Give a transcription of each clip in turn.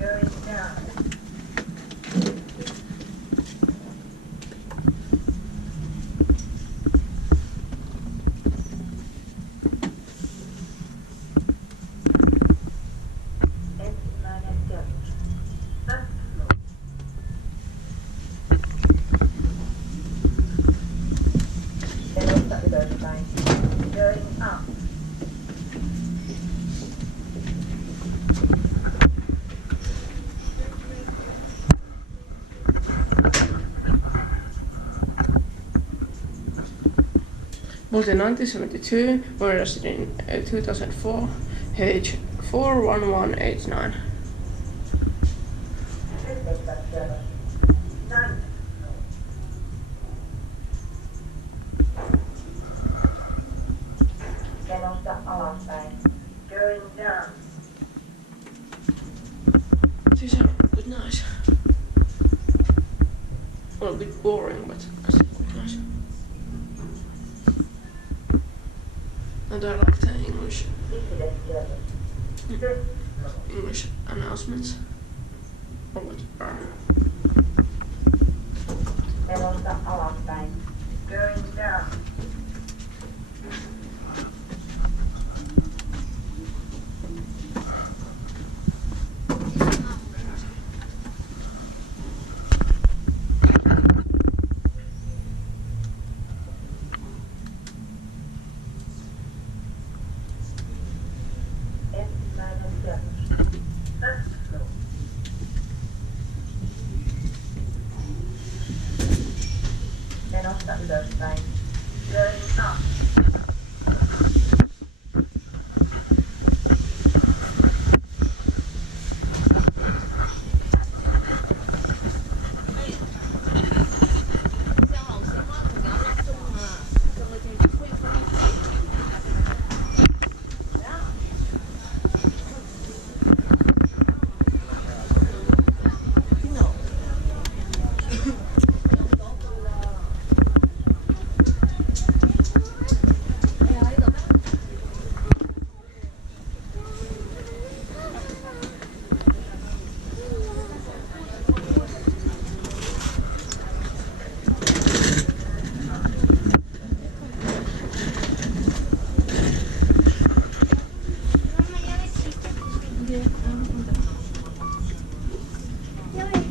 Going down. Ensimmäinen kerros. First floor. Vedosta ylöspäin. Going up. Built in 1972, modernized in 2004, H 41189. Vedosta alaspäin. Going down. These are quite nice. Well, a bit boring, but I still quite nice. And I like the English announcements. Or what are. Vedosta alaspäin. Going down. Ensimmäinen kerros. First floor. Vedosta ylöspäin. Going up. Vedosta ylöspäin. Going up.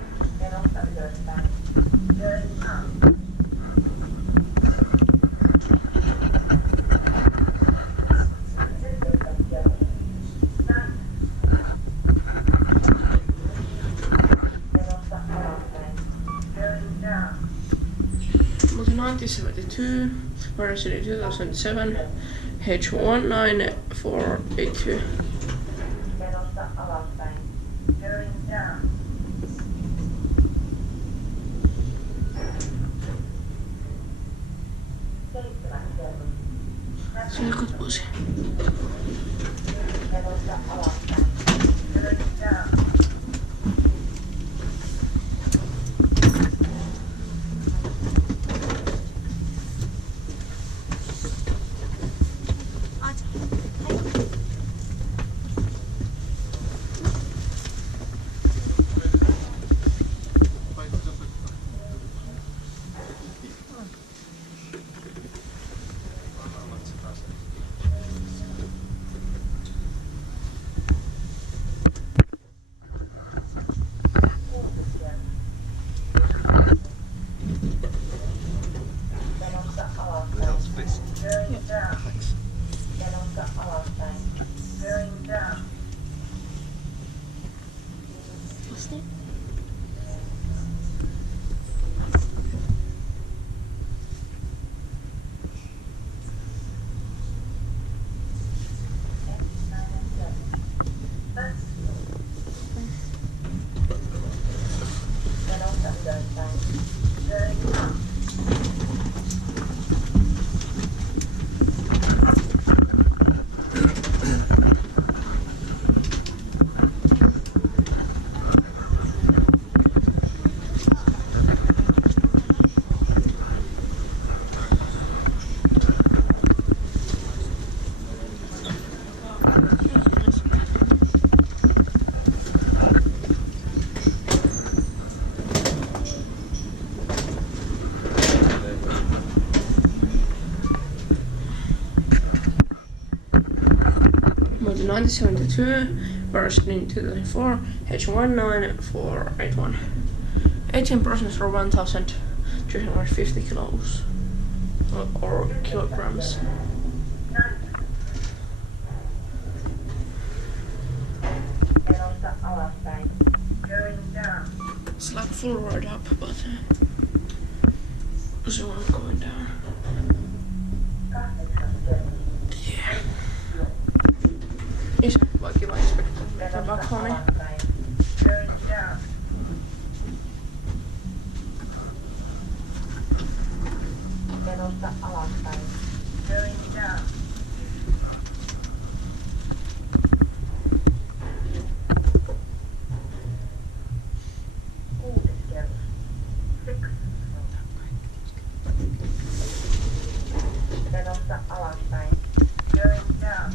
Seitsemäs kerros. Vedosta ylöspäin. Going up. Yhdeksäs kerros. Vedosta alaspäin. Going down. Built in 1972, modernized in 2007, H 19482. Vedosta alaspäin. Going down. Seitsemäs kerros. Se oli good vuosi. Vedosta alaspäin. Going down. Vedosta alaspäin. Going down. Vedosta alaspäin. Going down. Ensimmäinen kerros. First floor. go to 1972, version in 2004, H19481. 18% or 1,350 kilos or kilograms. Menossa alaspäin. Going down. It's like full ride up, but she won't go down. 8 kerros. Yeah. Isä, vai Kiwa Inspecta. Tämä Menossa Kone. alaspäin. Going down. Menossa alaspäin. Going down. 6 kerros. Fixtures. Menossa alaspäin. Going down.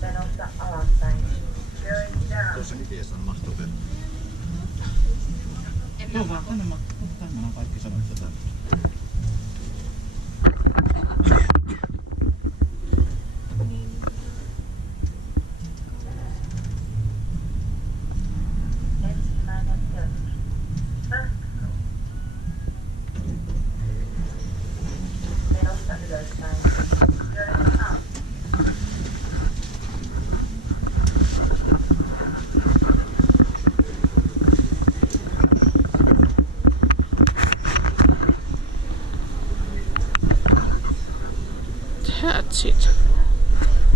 Menossa alaspäin. Going down. Tuossakin tiessä on mahtuu vielä. Joo vaan, tänne on kaikki sanot tätä. Ensimmäinen kerros. Menossa ylöspäin. Going up. That's it.